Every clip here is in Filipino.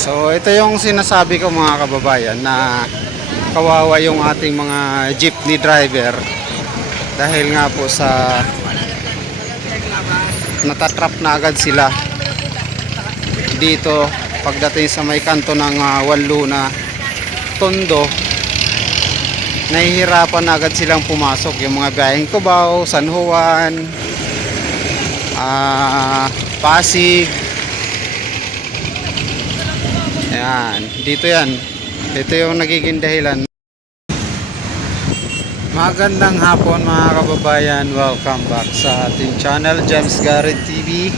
So ito yung sinasabi ko mga kababayan na kawawa yung ating mga jeepney driver dahil nga po sa natatrap na agad sila dito pagdating sa may kanto ng uh, Wanlo na Tondo. Nahihirapan na agad silang pumasok. Yung mga biyaheng Cubao, San Juan ah Pasig Ayan, dito yan. Ito yung nagiging dahilan. Magandang hapon mga kababayan. Welcome back sa ating channel, James Garrett TV.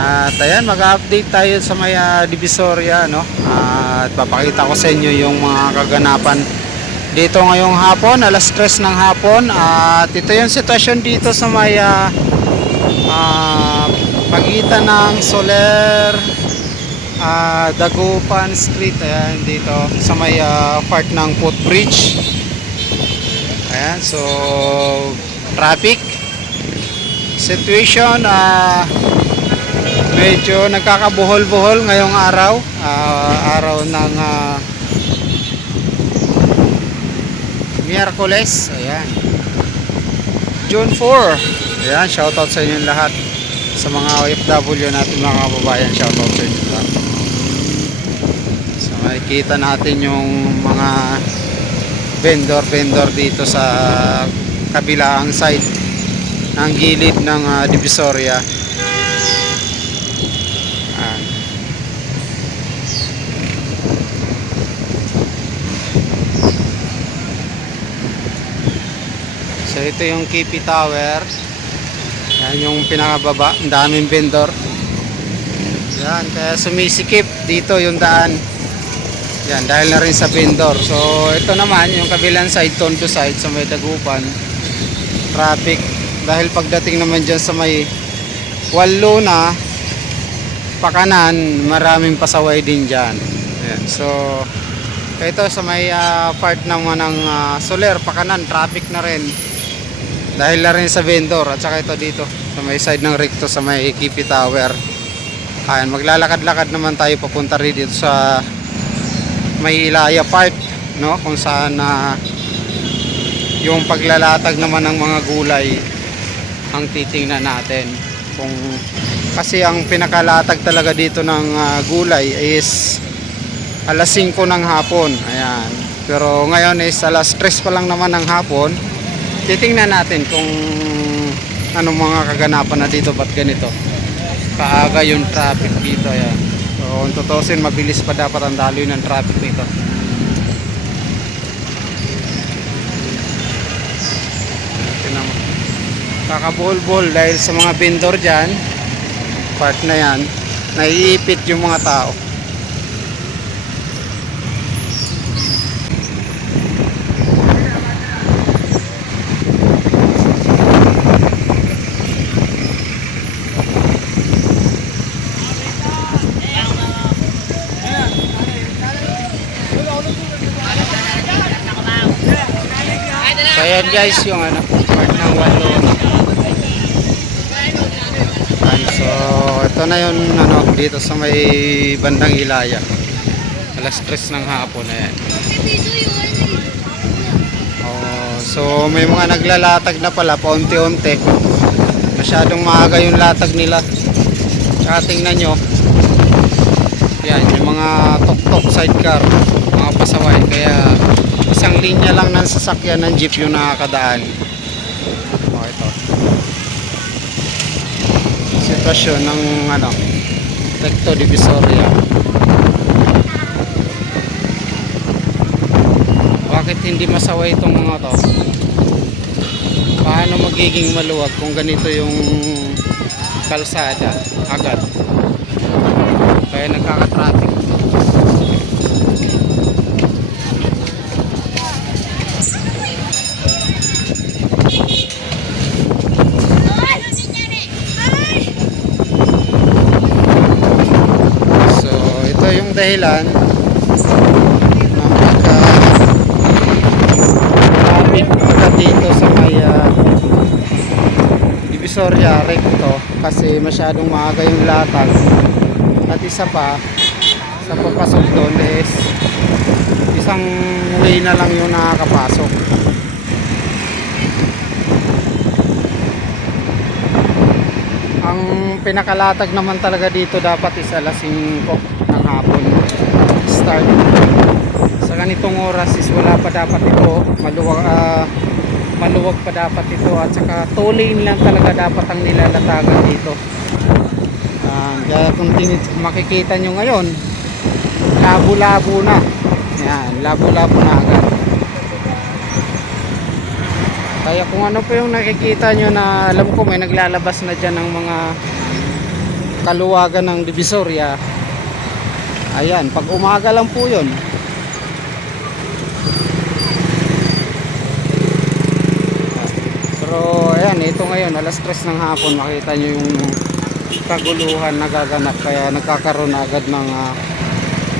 At ayan, mag-update tayo sa may ah, Divisoria. No? at papakita ko sa inyo yung mga kaganapan dito ngayong hapon, alas 3 ng hapon. At ito yung sitwasyon dito sa may ah, ah, pagitan ng Soler ah Dagupan Street ayan dito sa may ah, part ng footbridge ayan so traffic situation ah medyo nagkakabuhol-buhol ngayong araw Ah, araw ng ah, Miyerkules ayan. June 4 ayan shoutout sa inyo lahat. Sa mga OFW natin mga kababayan shoutout sa inyo lahat makikita natin yung mga vendor vendor dito sa kabilang side ng gilid ng ah, Divisoria. So ito yung KP Tower yan yung pinakababa, ang daming vendor. Yan, kaya sumisikip dito yung daan. Yan, dahil na rin sa vendor. So, ito naman, yung kabilang side, Tondo side, sa may Dagupan. Traffic. Dahil pagdating naman dyan sa may Wallo na, pakanan, maraming pasaway din dyan. Yan, so, ito sa may ah, part naman ng ah, Soler, pakanan, traffic na rin dahil na rin sa vendor at saka ito dito sa may side ng recto sa may Kipi Tower ayan maglalakad-lakad naman tayo papunta rin dito sa may Ilaya Park no? Kung saan na yung paglalatag naman ng mga gulay ang titingnan natin. Kung kasi ang pinakalatag talaga dito ng ah, gulay is alas 5 ng hapon. Ayan. Pero ngayon is alas 3 pa lang naman ng hapon. Titingnan natin kung anong mga kaganapan na dito ba't ganito? Kaaga yung traffic dito ayan kung tutusin mabilis pa dapat ang daloy ng traffic dito. Kakabuhol-buhol dahil sa mga vendor dyan part na yan naiipit yung mga tao guys yung ano, part ng walo. Ayan, so ito na yung ano, dito sa may bandang Ilaya. Alas 3 ng hapon na yan. Oh, so may mga naglalatag na pala paunti-unti. Masyadong maaga yung latag nila. Tsaka tingnan nyo. Yan, yung mga tok-tok sidecar, mga pasaway. Kaya isang linya lang ng sasakyan ng jeep yung nakakadaan. Oh, ito. Sitwasyon ng ano, Recto Divisoria. Bakit hindi masaway itong mga to? Paano magiging maluwag kung ganito yung kalsada agad? Kaya nagkaka-traffic. Yung dahilan ng pagka traffic pagka dito sa may ah, Divisoria recto kasi masyadong maaga yung latag. At isa pa sa papasok doon is isang way na lang yung nakakapasok. Ang pinakalatag naman talaga dito dapat is alas 5 ng hapon. Start. Sa ganitong oras is wala pa dapat ito. Maluwag ah, maluwag pa dapat ito. At saka two lane lang talaga dapat ang nilalatagan dito. Ah, kaya kung makikita nyo ngayon labo-labo na. Yan, labo-labo na agad. Kaya kung ano pa yung nakikita nyo na alam ko may naglalabas na dyan ng mga kaluwagan ng Divisoria ayan, pag umaga lang po yun. Pero ayan, ito ngayon alas 3 ng hapon makita nyo yung kaguluhan nagaganap kaya nagkakaroon na agad ng ah,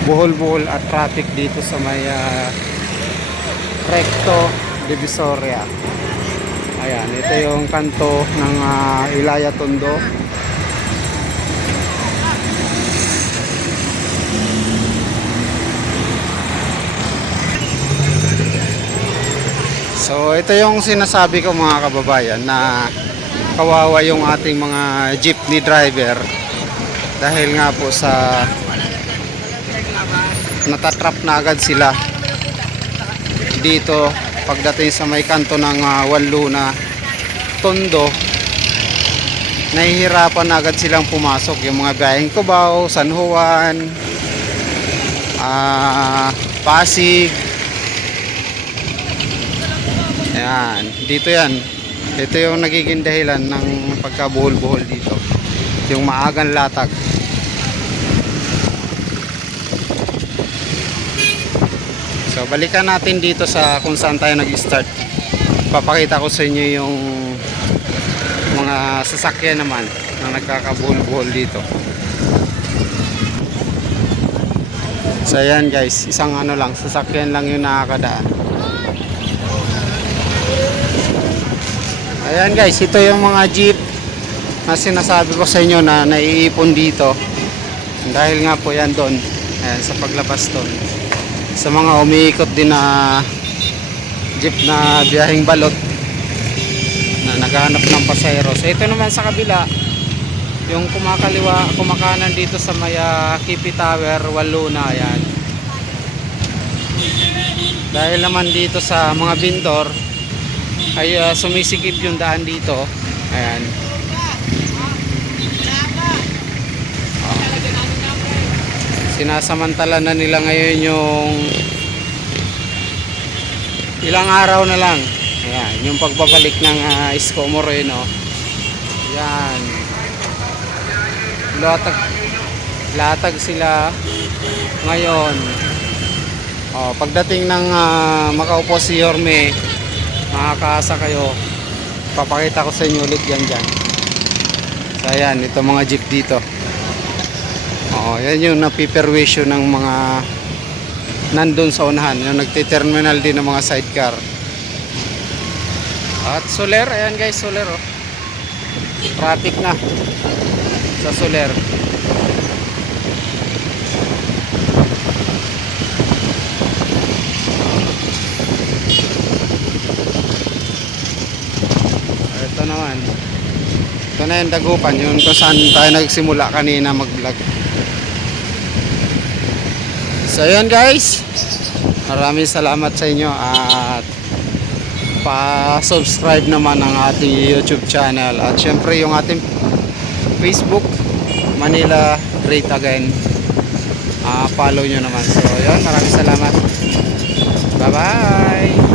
buhol-buhol at traffic dito sa may ah, Recto Divisoria. Ayan ito yung kanto ng ah, Ilaya Tondo So ito yung sinasabi ko mga kababayan na kawawa yung ating mga jeepney driver dahil nga po sa natatrap na agad sila dito pagdating sa may kanto ng uh, Wanluna Tondo. Nahihirapan na agad silang pumasok. Yung mga biyaheng Cubao, San Juan ah Pasig Ayan, dito yan. Ito yung nagiging dahilan ng pagkabuhol-buhol dito. Yung maagang latag. So, balikan natin dito sa kung saan tayo nag-start. Papakita ko sa inyo yung mga sasakyan naman na nagkakabuhol-buhol dito. So, ayan guys, isang ano lang, sasakyan lang yung nakakadaan. Ayan guys, ito yung mga jeep na sinasabi ko sa inyo na naiipon dito. Dahil nga po yan doon, ayan, sa paglabas doon. Sa mga umiikot din na jeep na biyaheng balot na naghahanap ng pasayro. So ito naman sa kabila, yung kumakaliwa, kumakanan dito sa may ah, Kipi Tower, Waluna, ayan. Dahil naman dito sa mga vendor, ay uh, sumisikip yung daan dito. Ayan. Oh. sinasamantala na nila ngayon yung ilang araw na lang. Ayan yung pagbabalik ng uh, Isko Moreno. Yan latag latag sila ngayon. Oh, pagdating ng uh, makaupo si Yorme makakaasa kayo. Papakita ko sa inyo ulit yan dyan. So ayan ito mga jeep dito. Oo yan yung napiperwisyo ng mga nandun sa unahan. Yung nagtiterminal din ng mga sidecar. At soler ayan guys soler oh. Traffic na sa soler ito naman ito na yung dagupan yun kung saan tayo nagsimula kanina mag vlog so yun guys. Maraming salamat sa inyo at pa-subscribe naman ang ating YouTube channel. At syempre yung ating Facebook Manila Great Again. Ah, follow nyo naman. So yun maraming salamat. Bye bye